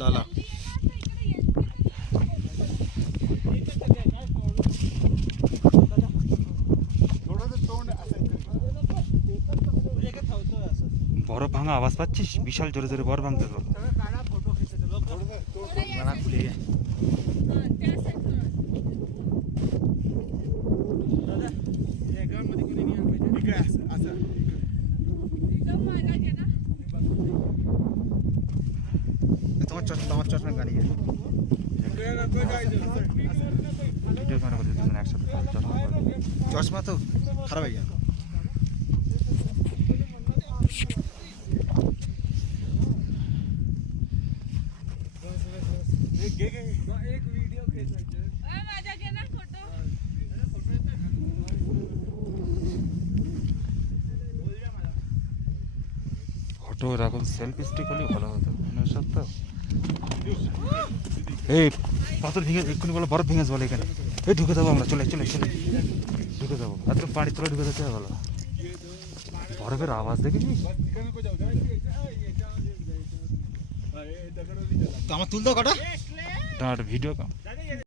लाला বরফ ভাঙা আওয়াজ পাচ্ছিস? বিশাল জোরে জোরে বরফ ভাঙতে তো। তোমার চশমা গাড়ি ভিডিও ক্যামেরা করে দুজন একসাথে চশমা তো খারাপ হয়ে গেল। ফটো এরকম সেলফি স্টিক হলেই ভালো হতো সব তো। এই পাথর ভেঙে এক্ষুনি বলো, বরফ ভেঙেছে বলে এখানে। এই ঢুকে যাবো আমরা, চলে চলে চলে ঢুকে যাবো। এত পানি তোলা ঢুকে যেতে বলো। বরফের আওয়াজ দেখেছিস? আমার তুলতে কটা তোমার ভিডিও